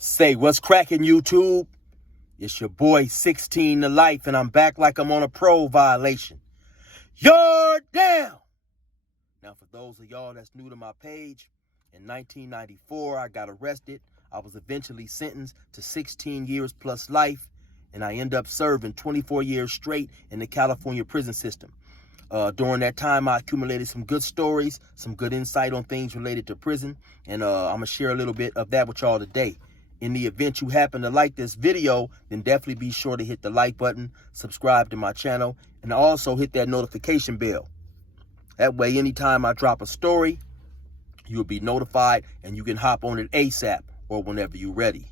Say, what's cracking, YouTube? It's your boy 16 to Life, and I'm back like I'm on a parole violation. You're down! Now, for those of y'all that's new to my page, in 1994, I got arrested. I was eventually sentenced to 16 years plus life, and I end up serving 24 years straight in the California prison system. During that time, I accumulated some good stories, some good insight on things related to prison, and I'm going to share a little bit of that with y'all today. In the event you happen to like this video, then definitely be sure to hit the like button, subscribe to my channel, and also hit that notification bell. That way, anytime I drop a story, you'll be notified and you can hop on it ASAP or whenever you're ready.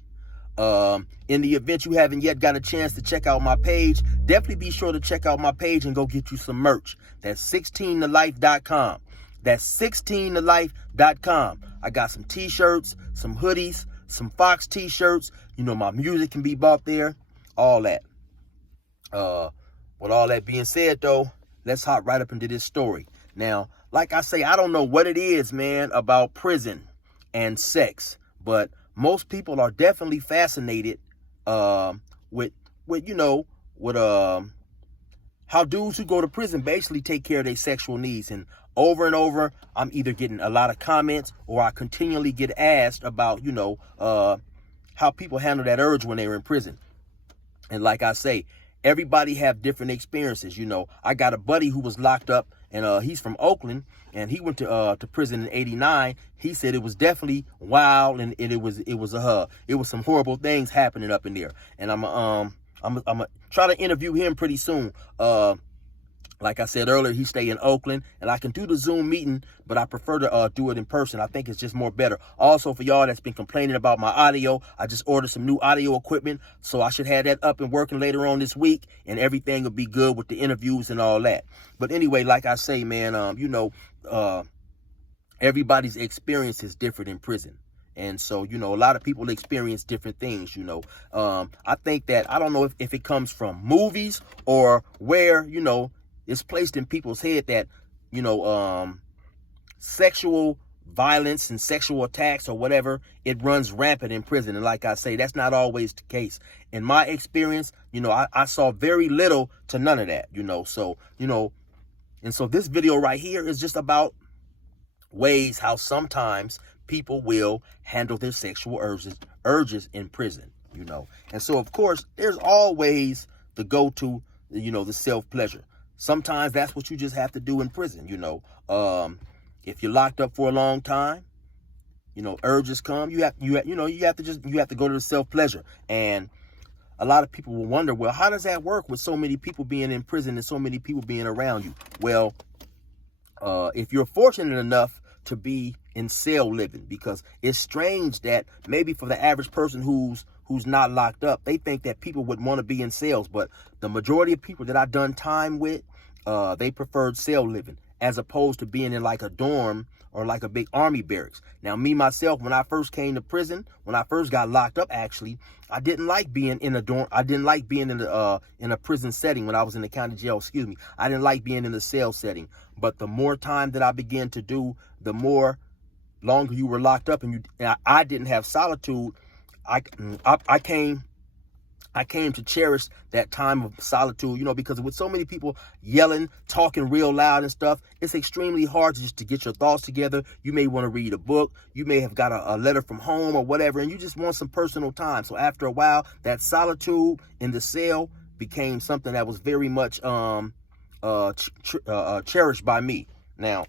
In the event you haven't yet got a chance to check out my page, definitely be sure to check out my page and go get you some merch. That's 16tolife.com. That's 16tolife.com. I got some t-shirts, some hoodies, some Fox t-shirts. You know, my music can be bought there, all that. With all that being said, though, let's hop right up into this story. Now, like I say, I don't know what it is, man, about prison and sex, but most people are definitely fascinated with how dudes who go to prison basically take care of their sexual needs. And over, I'm either getting a lot of comments or I continually get asked about, how people handle that urge when they're in prison. And like I say, everybody have different experiences. I got a buddy who was locked up, and he's from Oakland, and he went to prison in '89. He said it was definitely wild, and it was some horrible things happening up in there. And I'm gonna try to interview him pretty soon. Like I said earlier, he stay in Oakland, and I can do the Zoom meeting, but I prefer to do it in person. I think it's just more better. Also, for y'all that's been complaining about my audio, I just ordered some new audio equipment, so I should have that up and working later on this week, and everything will be good with the interviews and all that. But anyway, like I say, man, everybody's experience is different in prison. And so, a lot of people experience different things, I think that, I don't know if it comes from movies or where, it's placed in people's head that, sexual violence and sexual attacks or whatever, it runs rampant in prison. And like I say, that's not always the case. In my experience, I saw very little to none of that, and so this video right here is just about ways how sometimes people will handle their sexual urges in prison, And so, of course, there's always the go-to, the self-pleasure. Sometimes that's what you just have to do in prison, If you're locked up for a long time, urges come, you have to go to the self-pleasure. And a lot of people will wonder, well, how does that work with so many people being in prison and so many people being around you? Well, if you're fortunate enough to be in cell living, because it's strange that maybe for the average person who's not locked up, they think that people would want to be in cells. But the majority of people that I've done time with, they preferred cell living as opposed to being in like a dorm or like a big army barracks. Now, me, myself, when I first came to prison, when I first got locked up, actually, I didn't like being in a dorm. I didn't like being in a prison setting when I was in the county jail, I didn't like being in the cell setting. But the more time that I began to do, the more longer you were locked up and I didn't have solitude, I came to cherish that time of solitude, because with so many people yelling, talking real loud and stuff, it's extremely hard just to get your thoughts together. You may want to read a book. You may have got a letter from home or whatever, and you just want some personal time. So after a while, that solitude in the cell became something that was very much cherished by me. Now,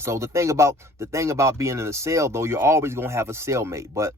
so the thing about being in a cell, though, you're always going to have a cellmate, but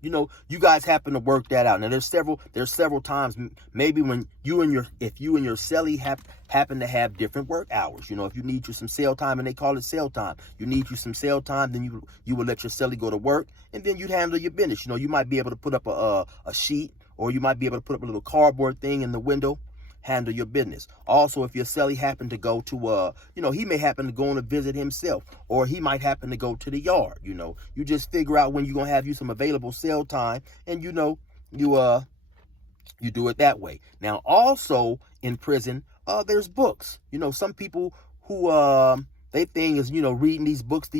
you guys happen to work that out. Now, there's several times, maybe when if you and your cellie happen to have different work hours. If you need you some cell time, and they call it cell time, you need you some cell time, then you would let your cellie go to work, and then you'd handle your business. You might be able to put up a sheet, or you might be able to put up a little cardboard thing in the window. Handle your business. Also, if your cellie happened to go to, he may happen to go on a visit himself, or he might happen to go to the yard. You just figure out when you're gonna have you some available cell time, and you do it that way. Now, also in prison, there's books. Some people who they thing is reading these books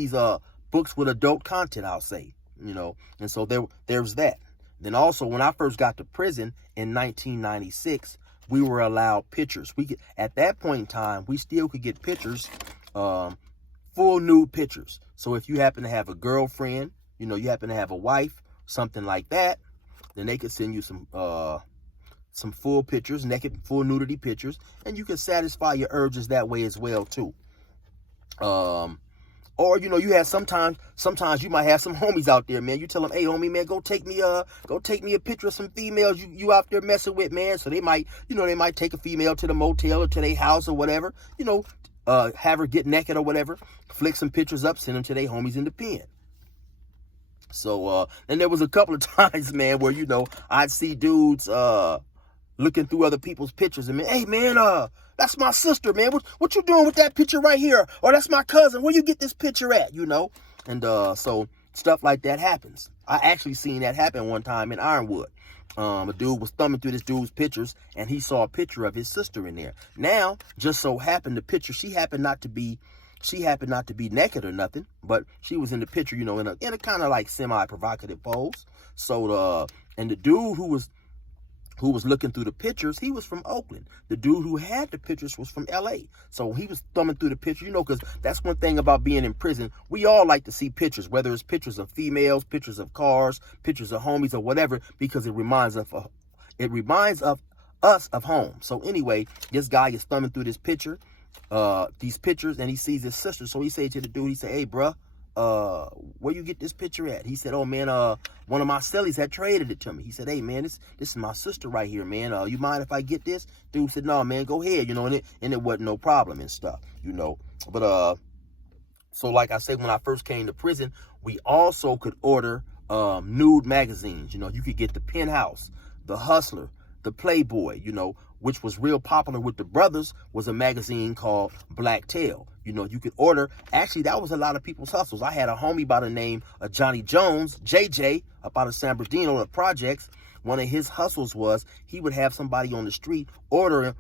with adult content, I'll say. you know. And so there's that. Then also, when I first got to prison in 1996, we were allowed pictures. At that point in time, we still could get pictures, full nude pictures. So if you happen to have a girlfriend, you know, you happen to have a wife, something like that, then they could send you some full pictures, naked, full nudity pictures, and you can satisfy your urges that way as well too. Or, you know, you have sometimes you might have some homies out there, man. You tell them, hey, homie, man, go take me a picture of some females you out there messing with, man. So they might take a female to the motel or to their house or whatever, you know, have her get naked or whatever, flick some pictures up, send them to their homies in the pen. So, and there was a couple of times, man, where, you know, I'd see dudes, looking through other people's pictures and, man, hey, man, that's my sister, man. What you doing with that picture right here? Or that's my cousin. Where you get this picture at, you know? And so stuff like that happens. I actually seen that happen one time in Ironwood. A dude was thumbing through this dude's pictures, and he saw a picture of his sister in there. Now, just so happened the picture, she happened not to be naked or nothing, but she was in the picture, you know, in a kind of like semi-provocative pose. So and the dude who was looking through the pictures, he was from Oakland. The dude who had the pictures was from LA. So he was thumbing through the picture, you know, because that's one thing about being in prison. We all like to see pictures, whether it's pictures of females, pictures of cars, pictures of homies or whatever, because it reminds us of home. So anyway, this guy is thumbing through these pictures, and he sees his sister. So he said to the dude, he said, hey, bruh, where you get this picture at? He said, oh, man, one of my cellies had traded it to me. He said, hey, man, this is my sister right here, man. You mind if I get this? Dude said, no, man, go ahead, you know, and it wasn't no problem and stuff, you know. But, so like I said, when I first came to prison, we also could order nude magazines. You know, you could get the Penthouse, the Hustler, the Playboy, you know, which was real popular with the brothers, was a magazine called Black Tail. You know, you could order. Actually, that was a lot of people's hustles. I had a homie by the name of Johnny Jones, JJ, up out of San Bernardino, the projects. One of his hustles was he would have somebody on the street order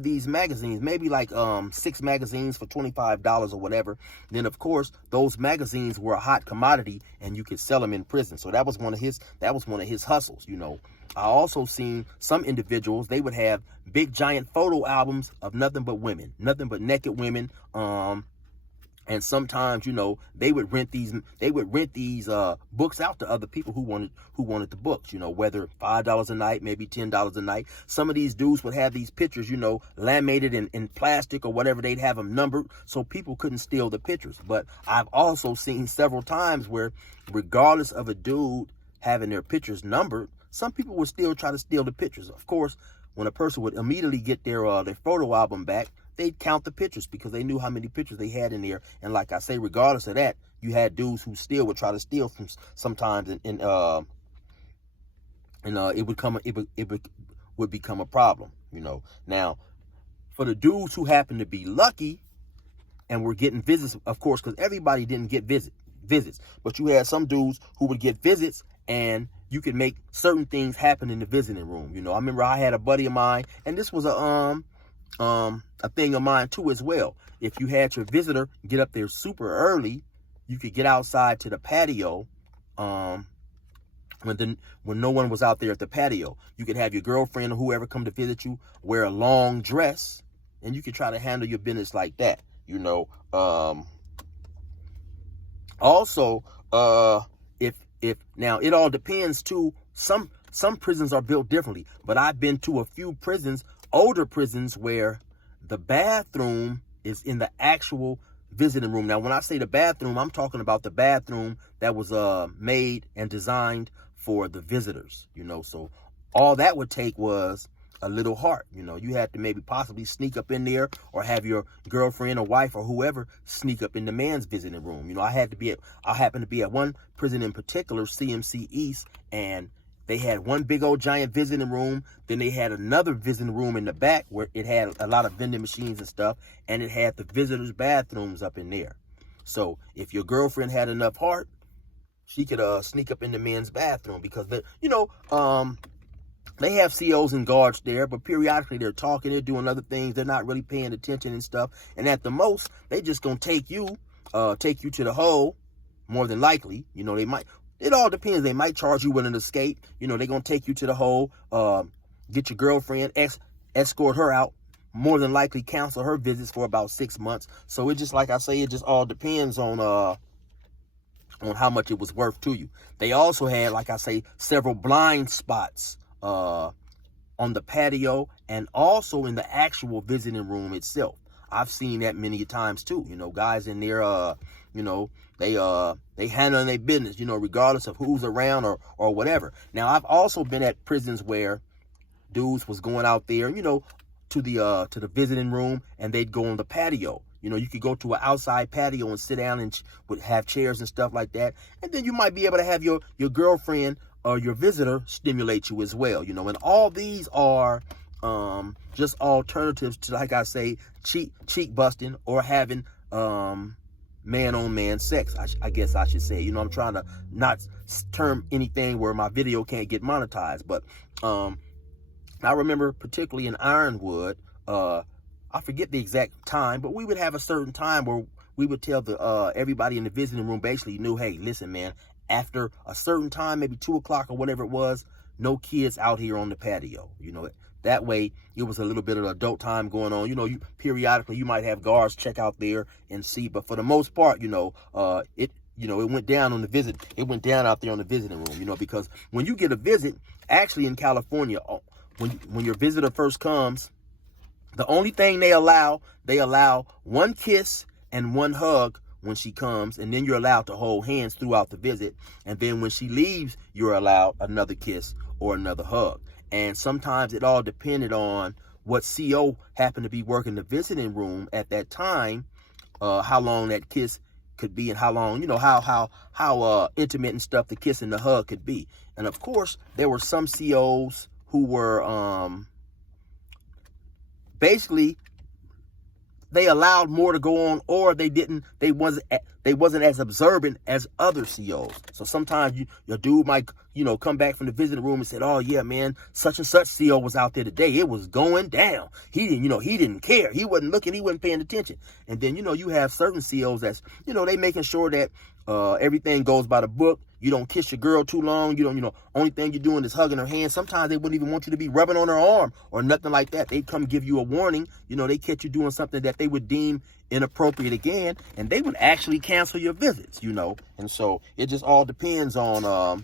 these magazines, maybe like 6 magazines for $25 or whatever. Then of course those magazines were a hot commodity and you could sell them in prison. So that was one of his hustles, you know. I also seen some individuals, they would have big giant photo albums of nothing but women, nothing but naked women. And sometimes, you know, they would rent these books out to other people who wanted the books, you know, whether $5 a night, maybe $10 a night. Some of these dudes would have these pictures, you know, laminated in plastic or whatever. They'd have them numbered so people couldn't steal the pictures. But I've also seen several times where, regardless of a dude having their pictures numbered, some people would still try to steal the pictures. Of course, when a person would immediately get their photo album back, they'd count the pictures because they knew how many pictures they had in there. And like I say, regardless of that, you had dudes who still would try to steal from sometimes, and it would become a problem, you know. Now, for the dudes who happened to be lucky and were getting visits, of course, because everybody didn't get visits, but you had some dudes who would get visits, and you could make certain things happen in the visiting room. You know, I remember I had a buddy of mine, and this was a thing of mine too as well. If you had your visitor get up there super early, you could get outside to the patio when no one was out there at the patio. You could have your girlfriend or whoever come to visit you wear a long dress, and you could try to handle your business like that, you know. Also, if now it all depends too. Some prisons are built differently, but I've been to a few prisons, older prisons, where the bathroom is in the actual visiting room. Now, when I say the bathroom, I'm talking about the bathroom that was made and designed for the visitors, you know. So all that would take was a little heart, you know. You had to maybe possibly sneak up in there, or have your girlfriend or wife or whoever sneak up in the man's visiting room. You know, I happened to be at one prison in particular, CMC East, and they had one big old giant visiting room. Then they had another visiting room in the back where it had a lot of vending machines and stuff, and it had the visitors' bathrooms up in there. So if your girlfriend had enough heart, she could sneak up in the men's bathroom, because they have COs and guards there, but periodically they're talking, they're doing other things, they're not really paying attention and stuff. And at the most, they just gonna take you to the hole, more than likely. You know, they might, It all depends. They might charge you with an escape. You know, they're going to take you to the hole, get your girlfriend, escort her out, more than likely cancel her visits for about 6 months. So it just, like I say, it just all depends on how much it was worth to you. They also had, like I say, several blind spots on the patio and also in the actual visiting room itself. I've seen that many times too. You know, guys in there, you know, they handling their business, you know, regardless of who's around or whatever. Now, I've also been at prisons where dudes was going out there, you know, to the visiting room, and they'd go on the patio. You know, you could go to an outside patio and sit down and would have chairs and stuff like that. And then you might be able to have your girlfriend or your visitor stimulate you as well. You know, and all these are just alternatives to, like I say, cheek busting or having man-on-man sex, I guess I should say. You know, I'm trying to not term anything where my video can't get monetized. But I remember particularly in Ironwood, I forget the exact time, but we would have a certain time where we would tell the everybody in the visiting room basically knew, hey, listen, man, after a certain time, maybe 2 o'clock or whatever it was, no kids out here on the patio. You know, that way it was a little bit of adult time going on. You know, periodically you might have guards check out there and see, but for the most part, you know, it went down on the visit. It went down out there on the visiting room, you know, because when you get a visit, actually in California, when your visitor first comes, the only thing they allow one kiss and one hug when she comes, and then you're allowed to hold hands throughout the visit. And then when she leaves, you're allowed another kiss or another hug. And sometimes it all depended on what CO happened to be working the visiting room at that time, how long that kiss could be, and how long, you know, how intimate and stuff the kiss and the hug could be. And of course, there were some COs who were basically, they allowed more to go on, or they wasn't as observant as other COs. So sometimes your dude might, you know, come back from the visiting room and said, oh yeah, man, such and such CO was out there today. It was going down. He didn't care. He wasn't looking. He wasn't paying attention. And then, you know, you have certain COs that's, you know, they making sure that everything goes by the book. You don't kiss your girl too long. You don't, only thing you're doing is hugging her hand. Sometimes they wouldn't even want you to be rubbing on her arm or nothing like that. They'd come give you a warning. You know, they catch you doing something that they would deem inappropriate again, and they would actually cancel your visits, you know. And so it just all depends on what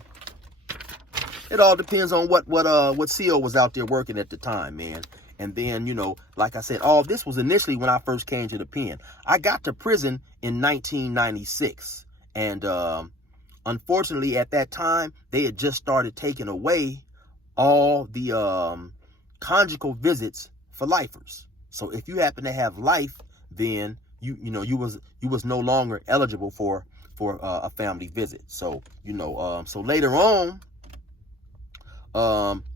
CO was out there working at the time, man. And then, you know, like I said, all this was initially when I first came to the pen. I got to prison in 1996, and unfortunately, at that time, they had just started taking away all the conjugal visits for lifers. So if you happen to have life, then you was no longer eligible for a family visit. So so later on,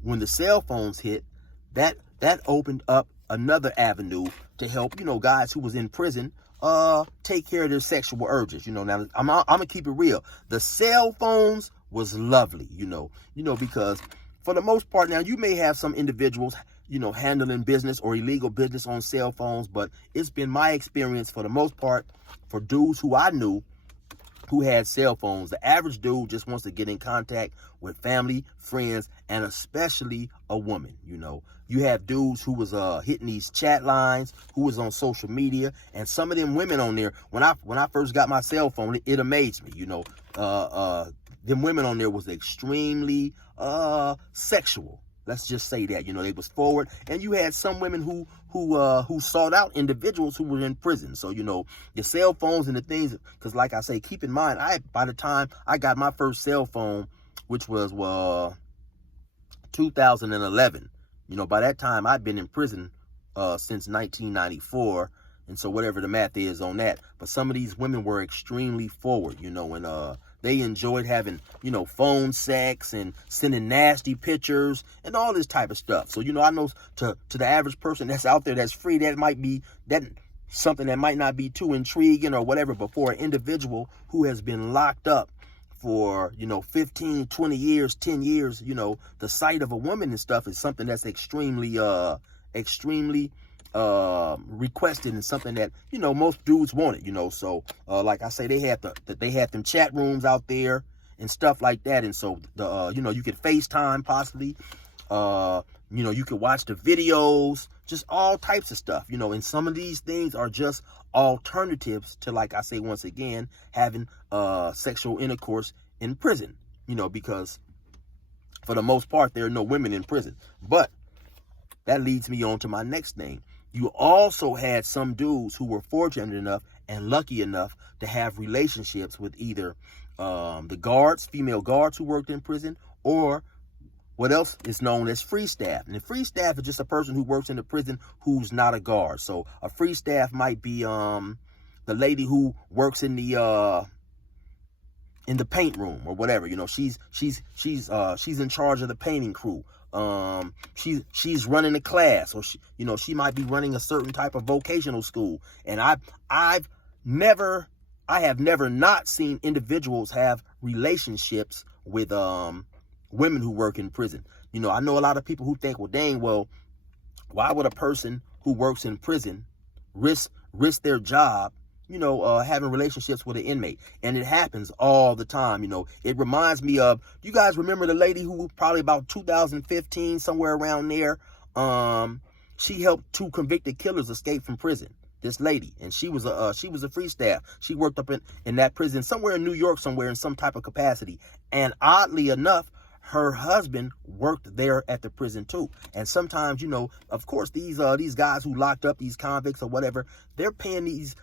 when the cell phones hit, that opened up another avenue to help, you know, guys who was in prison take care of their sexual urges. You know, now I'm gonna keep it real. The cell phones was lovely, you know, because for the most part, now you may have some individuals, you know, handling business or illegal business on cell phones, but it's been my experience for the most part for dudes who I knew who had cell phones. The average dude just wants to get in contact with family, friends, and especially a woman. You know, you have dudes who was hitting these chat lines, who was on social media, and some of them women on there. When I first got my cell phone, it amazed me. You know, them women on there was extremely sexual. Let's just say that, you know, they was forward, and you had some women who sought out individuals who were in prison. So, you know, your cell phones and the things, because like I say, keep in mind, by the time I got my first cell phone, which was 2011, you know, by that time I'd been in prison since 1994, and so whatever the math is on that. But some of these women were extremely forward, you know, and they enjoyed having, you know, phone sex and sending nasty pictures and all this type of stuff. So, you know, I know to the average person that's out there that's free, that might be something that might not be too intriguing or whatever. But for an individual who has been locked up for, you know, 15, 20 years, 10 years, you know, the sight of a woman and stuff is something that's extremely requested, and something that, you know, most dudes wanted, you know. So like I say, they had them chat rooms out there, and stuff like that. And so the you know, you could FaceTime possibly, you know, you could watch the videos, just all types of stuff, you know. And some of these things are just alternatives to, like I say once again, having sexual intercourse in prison, you know, because for the most part there are no women in prison. But that leads me on to my next thing. You also had some dudes who were fortunate enough and lucky enough to have relationships with either the guards, female guards who worked in prison, or what else is known as free staff. And the free staff is just a person who works in the prison who's not a guard. So a free staff might be the lady who works in the paint room or whatever. You know, she's in charge of the painting crew. She's running a class, or she might be running a certain type of vocational school. And I have never not seen individuals have relationships with women who work in prison. You know, I know a lot of people who think, well, dang, well, why would a person who works in prison risk their job, you know, having relationships with an inmate? And it happens all the time. You know, it reminds me of, you guys remember the lady who probably about 2015, somewhere around there, she helped 2 convicted killers escape from prison. This lady, and she was a free staff. She worked up in that prison somewhere in New York, somewhere in some type of capacity. And oddly enough, her husband worked there at the prison too. And sometimes, you know, of course, these guys who locked up, these convicts or whatever, they're paying these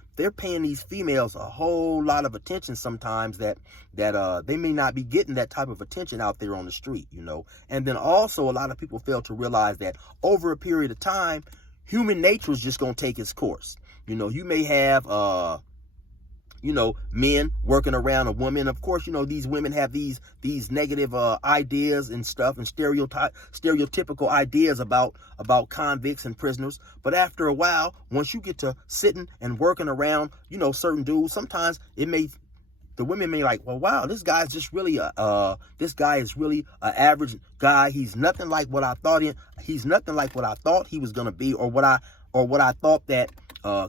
females a whole lot of attention sometimes that they may not be getting that type of attention out there on the street, you know. And then also a lot of people fail to realize that over a period of time, human nature is just going to take its course. You know, you may have you know, men working around a woman. Of course, you know, these women have these negative ideas and stuff, and stereotypical ideas about convicts and prisoners. But after a while, once you get to sitting and working around, you know, certain dudes, sometimes the women may like, well, wow, this guy is really an average guy. He's nothing like what I thought he was gonna be, or what I thought that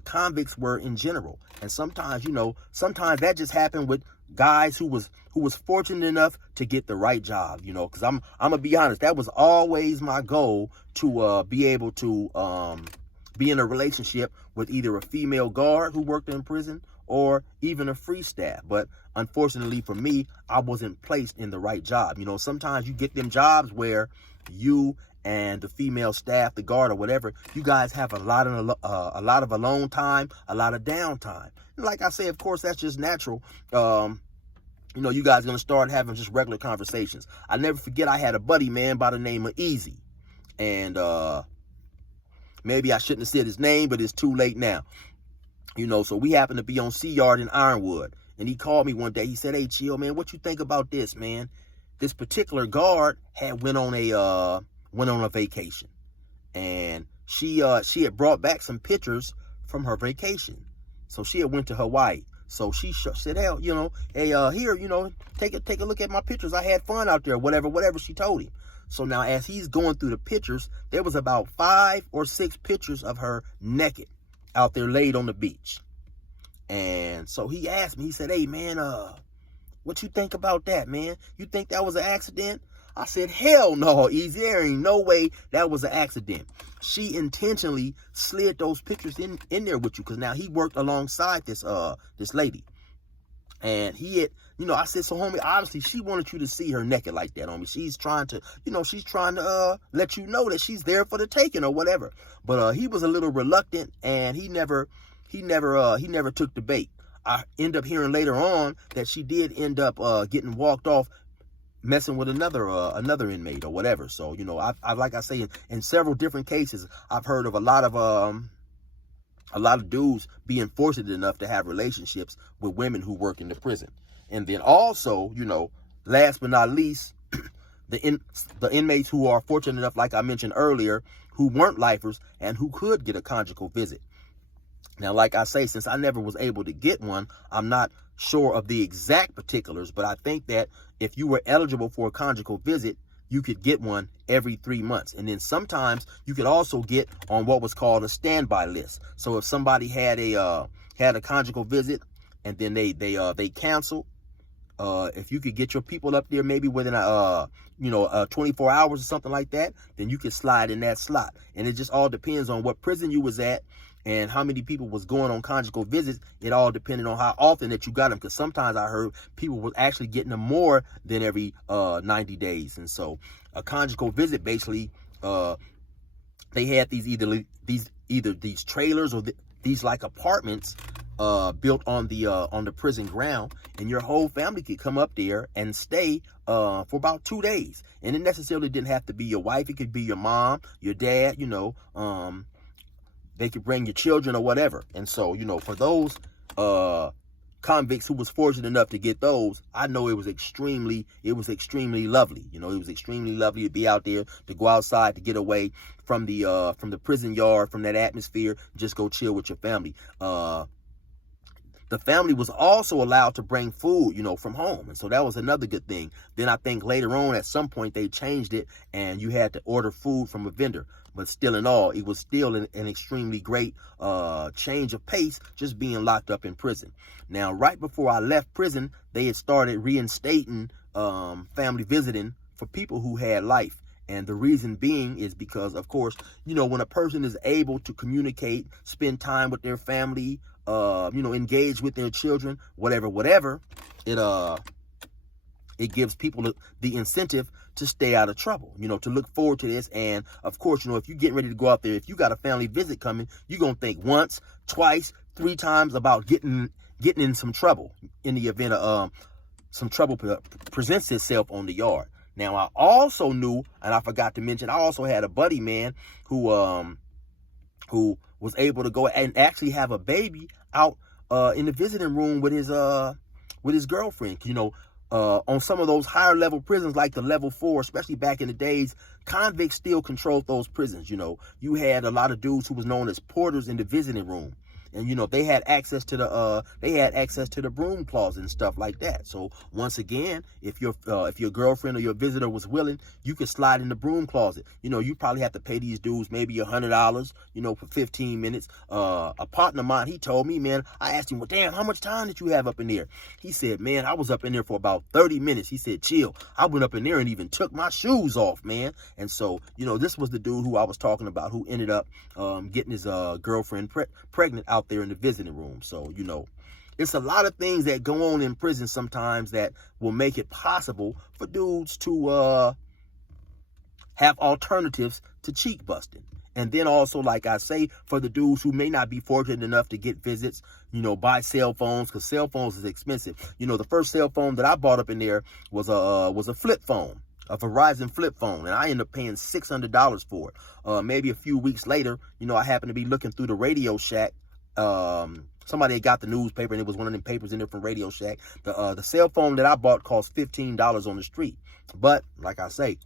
convicts were in general. And sometimes, you know, that just happened with guys who was fortunate enough to get the right job, you know. Because I'm gonna be honest, that was always my goal, to be able to be in a relationship with either a female guard who worked in prison or even a free staff. But unfortunately for me, I wasn't placed in the right job. You know, sometimes you get them jobs where you and the female staff, the guard or whatever, you guys have a lot of alone time, a lot of downtime. And like I say, of course, that's just natural. You know, you guys are going to start having just regular conversations. I never forget, I had a buddy, man, by the name of Easy. And maybe I shouldn't have said his name, but it's too late now. You know, so we happened to be on Sea Yard in Ironwood. And he called me one day. He said, hey, Chill, man, what you think about this, man? This particular guard had went on a vacation, and she had brought back some pictures from her vacation. So she had went to Hawaii. So she said, hell, you know, hey, here, you know, take a look at my pictures. I had fun out there, whatever she told him. So now as he's going through the pictures, there was about 5 or 6 pictures of her naked out there laid on the beach. And so he asked me, he said, hey, man, what you think about that, man? You think that was an accident? I said, hell no, Easy. There ain't no way that was an accident. She intentionally slid those pictures in there with you, because now he worked alongside this lady. And he had, you know, I said, so homie, obviously she wanted you to see her naked like that, homie. She's trying to let you know that she's there for the taking or whatever. But he was a little reluctant, and he never took the bait. I end up hearing later on that she did end up getting walked off, messing with another inmate or whatever. So, you know, I like I say, in several different cases, I've heard of a lot of dudes being fortunate enough to have relationships with women who work in the prison. And then also, you know, last but not least, the inmates who are fortunate enough, like I mentioned earlier, who weren't lifers and who could get a conjugal visit. Now, like I say, since I never was able to get one, I'm not sure of the exact particulars, but I think that if you were eligible for a conjugal visit, you could get one every 3 months. And then sometimes you could also get on what was called a standby list. So if somebody had a conjugal visit and then they canceled, If you could get your people up there maybe within 24 hours or something like that, then you could slide in that slot. And it just all depends on what prison you was at and how many people was going on conjugal visits. It all depended on how often that you got them, because sometimes I heard people was actually getting them more than every 90 days. And so a conjugal visit, basically, they had these trailers or these like apartments built on the prison ground, and your whole family could come up there and stay for about 2 days. And it necessarily didn't have to be your wife. It could be your mom, your dad, they could bring your children or whatever. And so, for those convicts who was fortunate enough to get those, I know it was extremely lovely. It was extremely lovely to be out there, to go outside, to get away from the prison yard, from that atmosphere, just go chill with your family. The family was also allowed to bring food, from home. And so that was another good thing. Then I think later on, at some point, they changed it and you had to order food from a vendor. But still in all, it was still an extremely great change of pace, just being locked up in prison. Now, right before I left prison, they had started reinstating family visiting for people who had life. And the reason being is because, of course, when a person is able to communicate, spend time with their family, engage with their children, whatever, it gives people the incentive to stay out of trouble, to look forward to this. And of course, if you're getting ready to go out there, if you got a family visit coming, you're going to think once, twice, 3 times about getting in some trouble in the event of some trouble presents itself on the yard. Now, I also knew, and I forgot to mention, I also had a buddy, man, who was able to go and actually have a baby out in the visiting room with his girlfriend. On some of those higher level prisons, like the level 4, especially back in the days, convicts still controlled those prisons. You had a lot of dudes who was known as porters in the visiting room. And, they had access to the broom closet and stuff like that. So once again, if your girlfriend or your visitor was willing, you could slide in the broom closet. You probably have to pay these dudes maybe $100, for 15 minutes. A partner of mine, he told me, man, I asked him, well, damn, how much time did you have up in there? He said, man, I was up in there for about 30 minutes. He said, chill. I went up in there and even took my shoes off, man. And so, this was the dude who I was talking about, who ended up getting his girlfriend pregnant out there in the visiting room. So, it's a lot of things that go on in prison sometimes that will make it possible for dudes to have alternatives to cheek busting. And then also, like I say, for the dudes who may not be fortunate enough to get visits, buy cell phones, because cell phones is expensive. The first cell phone that I bought up in there was a flip phone, a Verizon flip phone, and I ended up paying $600 for it. Maybe a few weeks later, I happened to be looking through the Radio Shack. Somebody had got the newspaper, and it was one of them papers in there from Radio Shack. The cell phone that I bought cost $15 on the street. But like I say,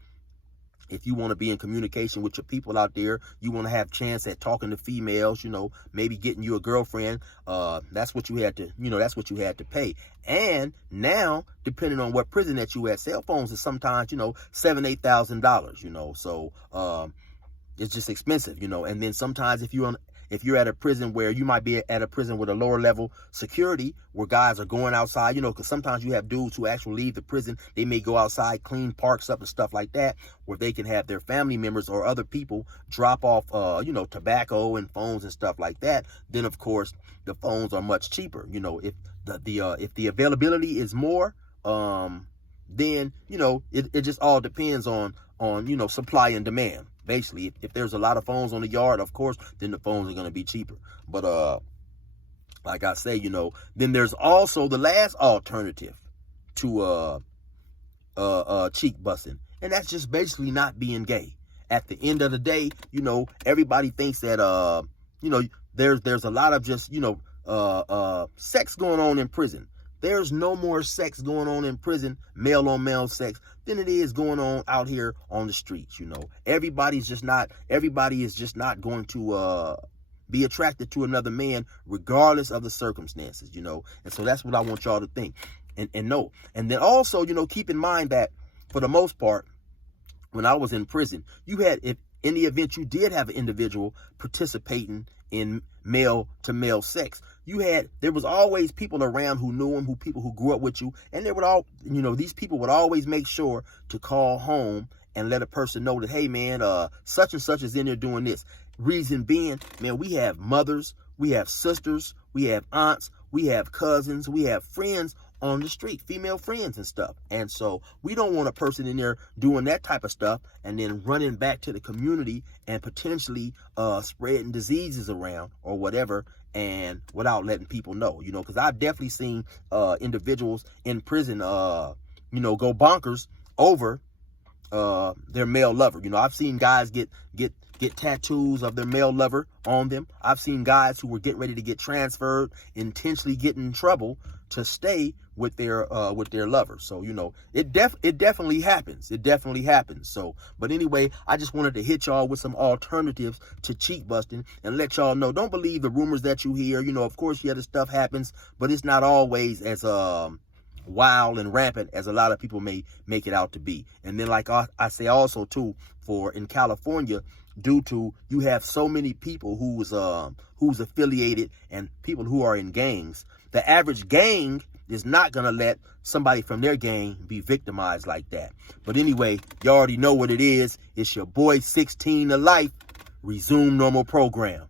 if you want to be in communication with your people out there, you want to have chance at talking to females, maybe getting you a girlfriend, that's what you had to pay. And now, depending on what prison that you at, cell phones is sometimes, $7,000-8,000, so it's just expensive, and then sometimes if you're at a prison where you might be at a prison with a lower level security, where guys are going outside, because sometimes you have dudes who actually leave the prison. They may go outside, clean parks up and stuff like that, where they can have their family members or other people drop off, tobacco and phones and stuff like that. Then, of course, the phones are much cheaper. If the availability is more, then, it just all depends on supply and demand. Basically, if there's a lot of phones on the yard, of course, then the phones are going to be cheaper. But like I say, then there's also the last alternative to cheek busting, and that's just basically not being gay. At the end of the day, everybody thinks that there's a lot of just sex going on in prison. There's no more sex going on in prison, male on male sex, than it is going on out here on the streets. Everybody is just not going to be attracted to another man, regardless of the circumstances, And so that's what I want y'all to think and know. And then also, keep in mind that for the most part, when I was in prison, you had, if in the event you did have an individual participating in male to male sex. There was always people around who knew him, people who grew up with you, and they would these people would always make sure to call home and let a person know that, hey man, such and such is in there doing this. Reason being, man, we have mothers, we have sisters, we have aunts, we have cousins, we have friends on the street, female friends and stuff. And so we don't want a person in there doing that type of stuff and then running back to the community and potentially spreading diseases around or whatever, and without letting people know, because I've definitely seen individuals in prison, go bonkers over their male lover. I've seen guys get tattoos of their male lover on them. I've seen guys who were getting ready to get transferred, intentionally get in trouble to stay with their lover. So, it definitely happens. It definitely happens. So, but anyway, I just wanted to hit y'all with some alternatives to cheek busting and let y'all know, don't believe the rumors that you hear. Of course, the stuff happens, but it's not always as wild and rampant as a lot of people may make it out to be. And then, like I say also too, in California, due to you have so many people who's affiliated and people who are in gangs, the average gang is not gonna let somebody from their gang be victimized like that. But anyway, you already know what it is. It's your boy 16 to Life. Resume normal program.